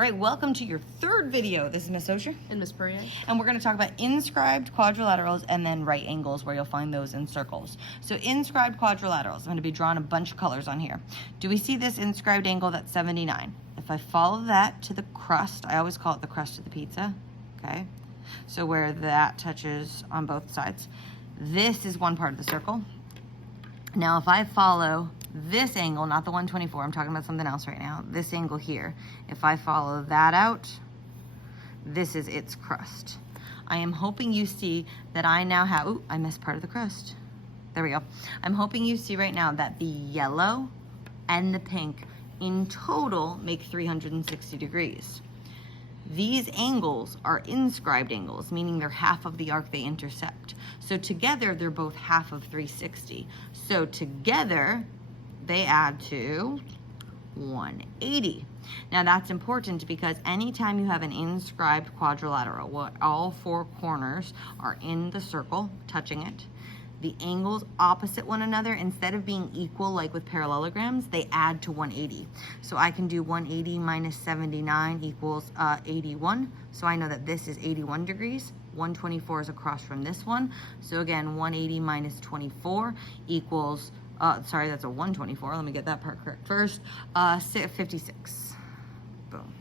All right, welcome to your third video. This is Miss Osher. And Miss Perrier. And we're gonna talk about inscribed quadrilaterals and then right angles, where you'll find those in circles. So inscribed quadrilaterals, I'm gonna be drawing a bunch of colors on here. Do we see this inscribed angle that's 79? If I follow that to the crust, I always call it the crust of the pizza, okay? So where that touches on both sides. This is one part of the circle. Now if I follow this angle, not the 124, I'm talking about something else right now, this angle here, if I follow that out, this is its crust. I am hoping you see that I now have, ooh, I missed part of the crust. There we go. I'm hoping you see right now that the yellow and the pink in total make 360 degrees. These angles are inscribed angles, meaning they're half of the arc they intercept. So together, they're both half of 360. So together, they add to 180. Now that's important because anytime you have an inscribed quadrilateral, what all four corners are in the circle, touching it, the angles opposite one another, instead of being equal like with parallelograms, they add to 180. So I can do 180 minus 79 equals 81. So I know that this is 81 degrees. 124 is across from this one. So again, 180 minus 24 equals, sorry, that's a 124. Let me get that part correct first. 56. Boom.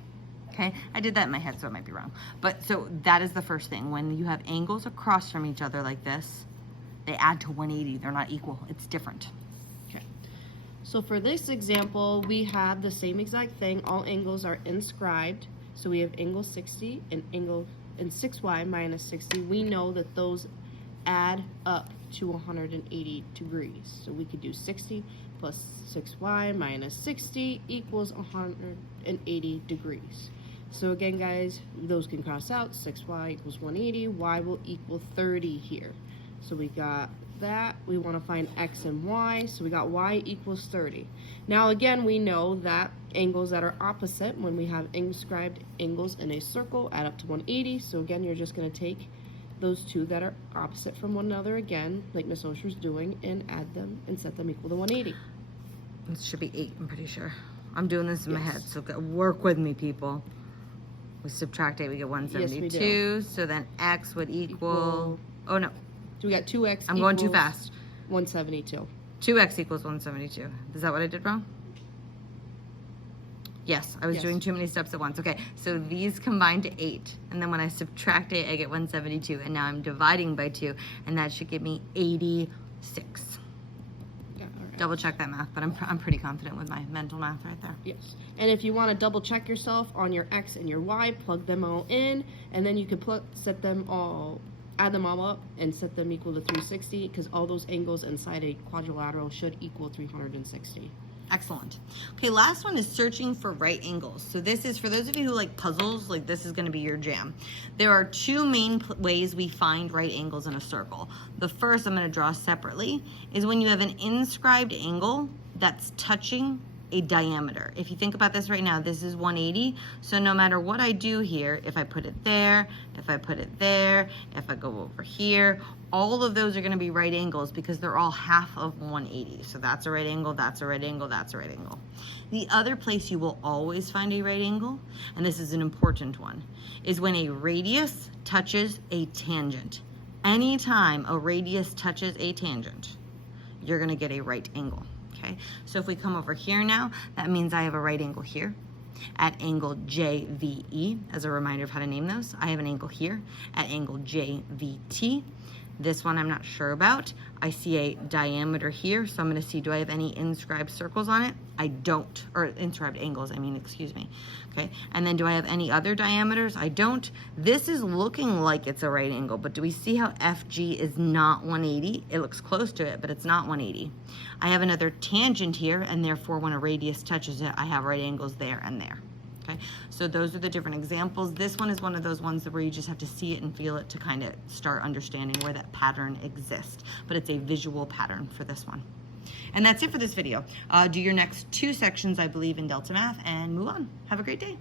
Okay, I did that in my head, so it might be wrong. But so that is the first thing. When you have angles across from each other like this, they add to 180. They're not equal. It's different. Okay. So for this example, we have the same exact thing. All angles are inscribed. So we have angle 60 and angle and 6y minus 60. We know that those add up to 180 degrees. So we could do 60 plus 6y minus 60 equals 180 degrees. So again, guys, those can cross out. 6y equals 180. Y will equal 30 here. So we got that. We want to find x and y. So we got y equals 30. Now again, we know that angles that are opposite, when we have inscribed angles in a circle, add up to 180. So again, you're just going to take those two that are opposite from one another again, like Miss Osher's doing, and add them and set them equal to 180. It should be 8, I'm pretty sure. I'm doing this in my head, so work with me, people. We subtract 8, we get 172. Yes, we do. So then x would equal, oh no. So we got 2x I'm going too fast. 172. 2x equals 172. Is that what I did wrong? Yes, I was doing too many steps at once. Okay, so these combine to 8. And then when I subtract 8, I get 172. And now I'm dividing by 2. And that should give me 86. Yeah, all right. Double check that math, but I'm pretty confident with my mental math right there. Yes. And if you want to double check yourself on your x and your y, plug them all in. And then you can add them all up and set them equal to 360, because all those angles inside a quadrilateral should equal 360. Excellent. Okay, last one is searching for right angles. So this is, for those of you who like puzzles, like this is gonna be your jam. There are two main ways we find right angles in a circle. The first, I'm gonna draw separately, is when you have an inscribed angle that's touching a diameter. If you think about this right now, this is 180. So no matter what I do here, if I put it there, if I put it there, if I go over here, all of those are gonna be right angles because they're all half of 180. So that's a right angle, that's a right angle, that's a right angle. The other place you will always find a right angle, and this is an important one, is when a radius touches a tangent. Anytime a radius touches a tangent, you're gonna get a right angle. Okay, so if we come over here now, that means I have a right angle here at angle JVE. As a reminder of how to name those, I have an angle here at angle JVT. This one I'm not sure about. I see a diameter here, so I'm gonna see, do I have any inscribed circles on it? I don't, or inscribed angles, I mean, excuse me. Okay, and then do I have any other diameters? I don't. This is looking like it's a right angle, but do we see how FG is not 180? It looks close to it, but it's not 180. I have another tangent here, and therefore when a radius touches it, I have right angles there and there. Okay, so those are the different examples. This one is one of those ones where you just have to see it and feel it to kind of start understanding where that pattern exists. But it's a visual pattern for this one. And that's it for this video. Do your next 2 sections, I believe, in Delta Math and move on. Have a great day.